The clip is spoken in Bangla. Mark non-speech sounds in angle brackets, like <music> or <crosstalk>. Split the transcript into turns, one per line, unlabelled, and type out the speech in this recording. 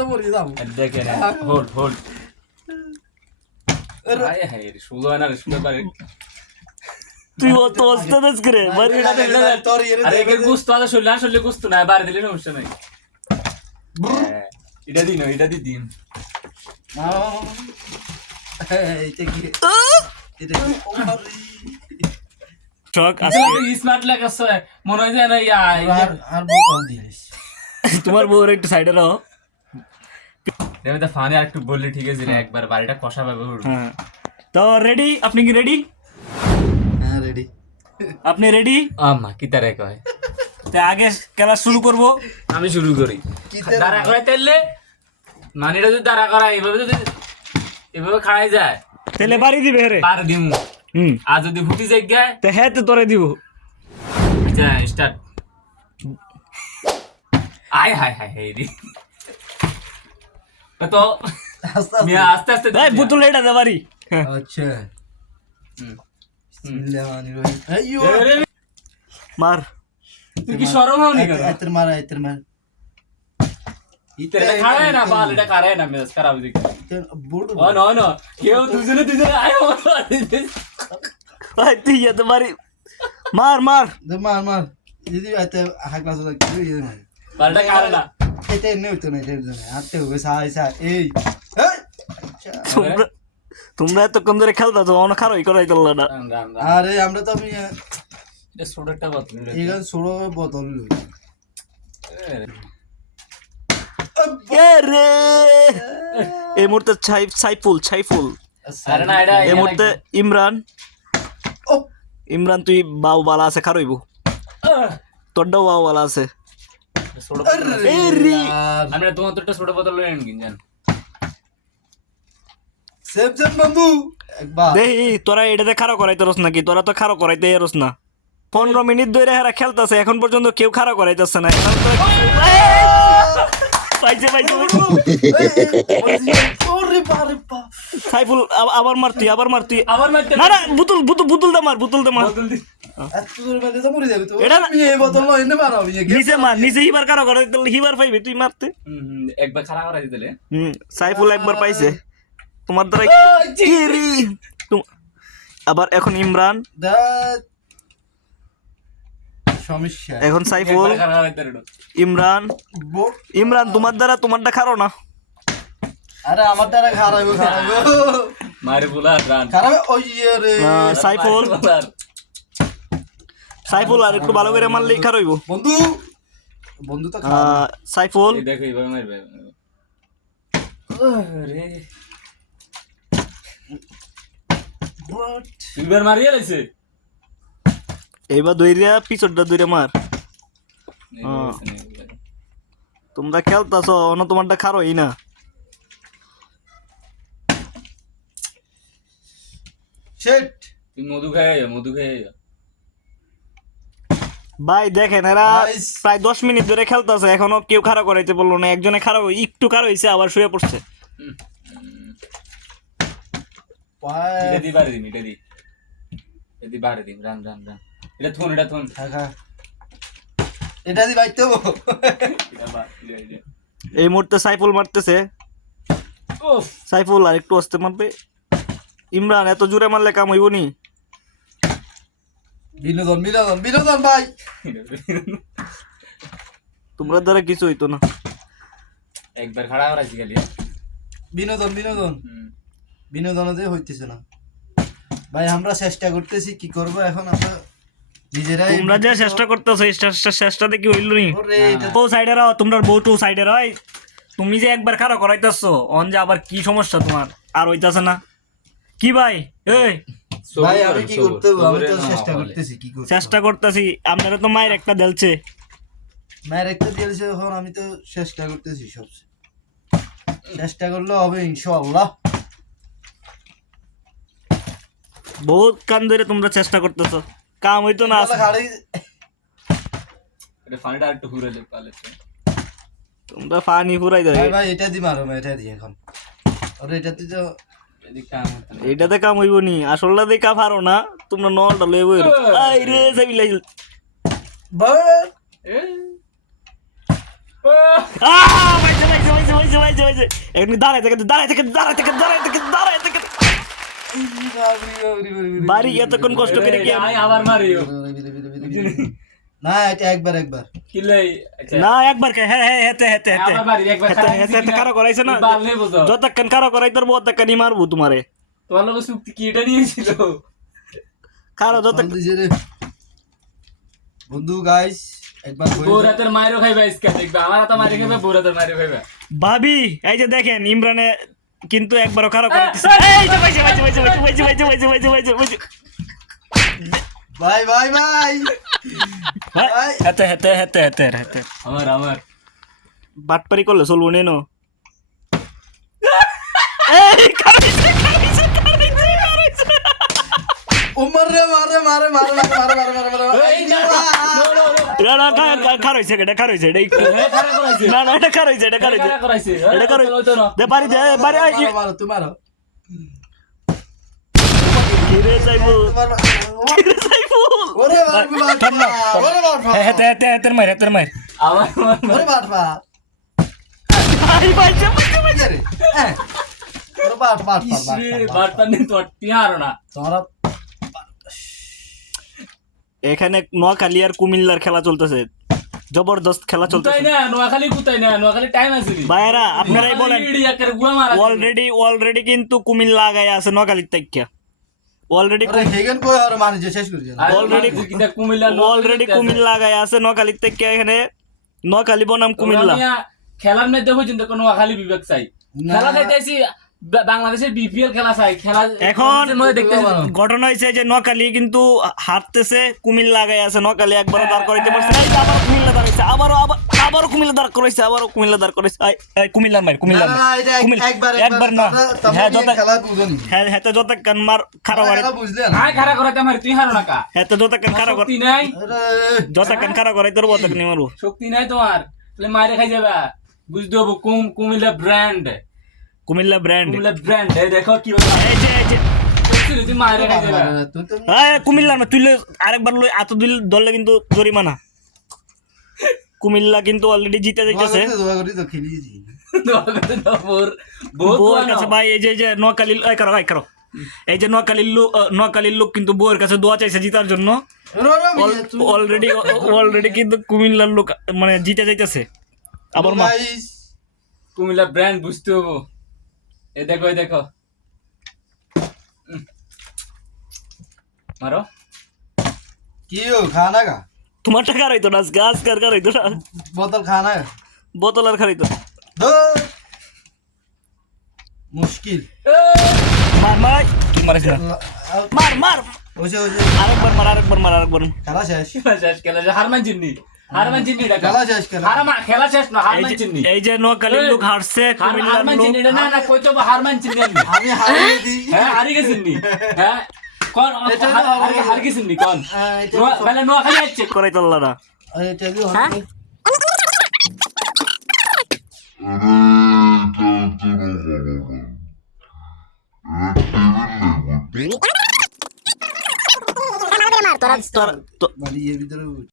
তো
দেখেন হোল্ড হোল্ড না
তুই করে
এটা দেখ, এটা দেখ।
তোর ইয়ে
আরে একে গুস্ত আছে শরীর না গুস্ত নাই বাইরে দিলে সমস্যা নাই এটা দিন এটা দি দিন
এইটা কি এটা কি ও মারি।
টক
আসলে স্মার্ট লাগাছে মনে হয় না ইয়া
আর আর বোতল দিস?
তোমার বউর একটু সাইডে রাও।
আমি তো ফানি আর একটু বললে ঠিক আছে একবার বাড়িটা কষা পাবে
হ্যাঁ। তো রেডি আপনি কি রেডি
হ্যাঁ রেডি
আপনি রেডি
আম্মা কি তারে কয়?
তে আগে খেলা শুরু করব।
আমি শুরু করি। দাঁড়া করে তেললে মানিটা যদি দাঁড়া করা এইভাবে যদি এভাবে খাড়াই যায়।
তেলে বাড়ি দিবে রে।
পার দিম। আর যদি ফুটি যাই গায়
তে হ্যাঁ তো তোরে দিব
আচ্ছা স্টার্ট আয় হায় হায় হায় রে তো
আস্তে আস্তে
মিয়া আস্তে আস্তে
ভাই বোতল এটা দে বাড়ি হ্যাঁ
আচ্ছা
মার
তুই কি সরম হওনি কেন
আইতর মার আইতর মার
এটা খাড়ায় না বাল এটা খাড়ায় না মেজাজ খারাপ দিকে
বুড়ো
ও ন ন কেউ দুজনে দুজনে আয় খাড়ে না
এটা এনে হইতো না এটার জন্য হাঁটতে হবে সাই সাই এই!
তোমরা এতক্ষণ ধরে খেলতা তো অনেক খারাপ করাই তোলা না
আরে আমরা তো আমি
এটা সোডাটা বদল
এখানে বোতল
রে এই মুহূর্তে ছাই সাইফুল সাইফুল
আরে
এই মুহূর্তে ইমরান ইমরান তুই বাউ বালা আছে খারইব তোরটাও বাউ বালা আছে
আমরা তোমার তো বোতল
বন্ধু একবার
তোরা এটাতে খারো করাইতেরস নাকি তোরা তো খারো করাইতে এরস না পনেরো মিনিট ধরে হেরা খেলতেছে এখন পর্যন্ত কেউ খারো করাইতেছে না এখন তোরা- পাইছে পাইছে সাইফুল আবার মার তুই আবার মার তুই
আবার মারতে
না না বুতুল বুতুল বুতুল দে মার বুতুল দে মার।
বোতল দি।
মারতে। সাইফুল একবার পাইছে। তোমার দ্বারা আবার এখন ইমরান।
সমস্যা।
এখন সাইফুল ইমরান। ইমরান তোমার দ্বারা তোমারটা খারো না।
আরে আমার দ্বারা খারাপ খারাপ
মারে বলা রান
খারাপ ওই রে।
সাইফুল। সাইফুল আর একটু ভালো করে মারলেই খারইব
বন্ধু বন্ধু তো খারাপ।
সাইফুল।
দেখো এইভাবে মারবে। আরে দুইবার মারিয়ে লাইছে?
এইবার দইরা পিছরটা দইরা মার। তোমরা খেলতাছ অন তোমারটা খারোই না।
শেট
তুই মধু আইও, মধু আইও।
ভাই দেখেন এরা প্রায় দশ মিনিট ধরে খেলতেছে এখনও কেউ খারাপ করাইতে বলল না। একজনে খারাপ একটু খারাপ হয়েছে আবার শুয়ে পড়ছে।
হুম,
পায়
এটা দি বাড়ি দিন এটা দি। এটা দি বাড়ি দিন রান রান রান। এটা থুন এটা থুন।
এটা দি বাইতে হব।
এটা বা- এটা- এটা।
এই মুহূর্তে সাইফুল মারতেছে। সাইফুল আর একটু আসতে মারবে। ইমরান এত জোরে মারলে কাম হইব নি?
বিনোদন বিনোদন বিনোদন ভাই।
তোমরা দ্বারা কিছু হইতো না।
একবার খাড়া করাইছি খালি
বিনোদন বিনোদন। বিনোদন যে হইতেছে না। ভাই আমরা চেষ্টা করতেছি কি করব এখন আমরা? নিজেরাই
তোমরা যে চেষ্টা করতেছো এই চেষ্টা- চেষ্টাতে হইল নি?
ওরে,
সাইডে রাও তোমরা বউ টু সাইডে তুমি যে একবার খারাপ করাইতেছো অন যে আবার কি সমস্যা তোমার? আর হইতাছে না। কি ভাই? এই।
ভাই আমি কি করতে আমি তো চেষ্টা করতেছি কি করতে
চেষ্টা করতেছি আপনারা তো মায়ের একটা দেলছে।
মায়ের একটা দিয়েছে এখন আমি তো চেষ্টা করতেছি সব চেষ্টা করলে হবে ইনশাআল্লাহ।
বহুত কান ধরে তোমরা চেষ্টা করতেছো। কাম হইতো না
এটা ফানিটা একটু ঘুরে পালেছে
তোমরা পানি পুরাই দেবে
ভাই ভাই এটা দি মারো এটা দি এখন। আরে এটাতে তো
এটাতে কাম
হইব নি আসলটা দেখা পারো না তোমরা নলটা লইব আই রে যাবি লাইল বাড়ি এতক্ষণ কষ্ট করে কি
আবার মারিও।
না এটা একবার একবার।
কিলে আচ্ছা।
না একবার কে হ্যাঁ হ্যাঁ হেতে হেতে হেতে। হেতে হেতে হেতে কারও করাইছে না? যতক্ষণ কারও করাই তোর ততক্ষণই মারবো তোমারে।
তোমার লোক চুক্তি কি? এটা নিয়েছিল।
কারও যত
বন্ধু গাইস একবার হয়ে যাক।
খাইবা ইসকা দেখবা। আমার হাতে মারি খাইবা বৌরাতের মায়েরও খাইবা।
ভাবি এই যে দেখেন ইমরানে কিন্তু একবারও খারাপ করাইতেছে এই যে পাইছে পাইছে পাইছে পাইছে পাইছে পাইছে পাইছে পাইছে পাইছে পাইছে
ভাই ভাই ভাই
হ্যাঁ, হেতে হেতে হেতে হেতে হেতে
আমার আমার
বাটপারি করলে চলবো নেনো
উমর রে মারে মারে মারে মারে মারে মারে মারে মারে মারো মারো
ফুল
ওরে বাবা ওরে বাবা
হ্যাঁ হ্যাঁ তে তে মার তোর মার
আমার
ওরে বাবা
ভাই ভাই চাপ চাপ
রে হ্যাঁ ওরে বাবা বাবা
বাবা
নে
তো টিহারনা তোরা
এখানে নোয়াখালী আর কুমিল্লার খেলা চলতেছে জবরদস্ত খেলা চলতেছে
না নোয়াখালী কোথায় না নোয়াখালী টাইম আছে
ভাইরা আপনারাই বলেন অলরেডি অলরেডি কিন্তু কুমিল্লা আগায় আছে নোয়াখালীর তাইক্যা অলরেডি
হেগেন কই আর মানে শেষ করে দিল
কুমিল্লা
অলরেডি কুমিল্লা আগায় আছে নোয়াখালীর থেকে এখানে নোয়াখালী বনাম কুমিল্লা।
কুমিল্লা খেলার মধ্যে পর্যন্ত কোনো নোয়াখালী বিবেক চাই। খেলা চাইতেছি বাংলাদেশের বিপিএল খেলা চাই। খেলা
এখন ঘটনা হয়েছে যে নোয়াখালী কিন্তু হারতেছে কুমিল্লা আগায় আছে। নোয়াখালী একবার দাঁড় করাইতে পারছে না, আবার কুমিল্লা দাঁড়াইছে আবারও আবার আবারও কুমিল্লা দাঁড় করাইছে আবারও কুমিল্লা দাঁড় করাইছে। কুমিল্লার মার
না
কুমিল্লার
না
মার
একবার
একবার না। হ্যাঁ যত
খেলা বুঝনি।
হ্যাঁ যত কান মার খারাপ
না
তুই হারো না কা।
হেতে যত কান খারাপ কর
শক্তি নাই।
যত কান খারাপ করাই তোর বত কান মারবো।
শক্তি নাই তোমার। তাহলে মায়ের খাই যাবে বুঝতে হব কুম Comilla brand
Comilla brand
Comilla brand এই দেখো কি
এই যে এই যে। কুমিল্লা না তুই লই- আরেকবার লই এত দিল ধরলে কিন্তু জরিমানা। কুমিল্লা কিন্তু অলরেডি জিতে যাইতেছে
দোয়া করি তো খেলিয়েছি
বোর।
বউয়ের কাছে ভাই এই যে যে নোয়াখালী এই করো এই করো। এই যে নোয়াখালীর লোক নোয়াখালীর লোক কিন্তু বউয়ের কাছে দোয়া চাইছে জিতার জন্য। অলরেডি অলরেডি কিন্তু কুমিল্লার লোক মানে জিতে যাইতেছে। আবার মা।
কুমিল্লা ব্র্যান্ড বুঝতে হব। এ দেখো এ দেখো। মারো।
কি ও খানা কা
তোমার টাকা রইতো না আজকে আজকে আর রইতো না।
বোতল খানা
বোতল আর খাইতো
দো মুশকিল।
মার মার। কি মারিস না। মার মার।
ওসে ওসে
আরেকবার মার আরেকবার মার আরেকবার।
খেলা শেষ?
খেলা শেষ খেলা শেষ। হারমান চিন্নি হ্যাঁ। হারমান চিনি
খেলা শেষ
হারমান খেলা শেষ না হারমান চিনি
এই যে নোয়াখালীর লোক হারছে
হারমান চিনি না না কইতো হারমান চিনি আমি।
হারিয়ে দি
হ্যাঁ হারিয়ে চিনি হ্যাঁ কোন হারিয়ে চিনি কোন
হ্যাঁ,
বেলা নোয়াখালী আছে
করাই তোলা না
হ্যাঁ? <laughs>
তোরা তোরা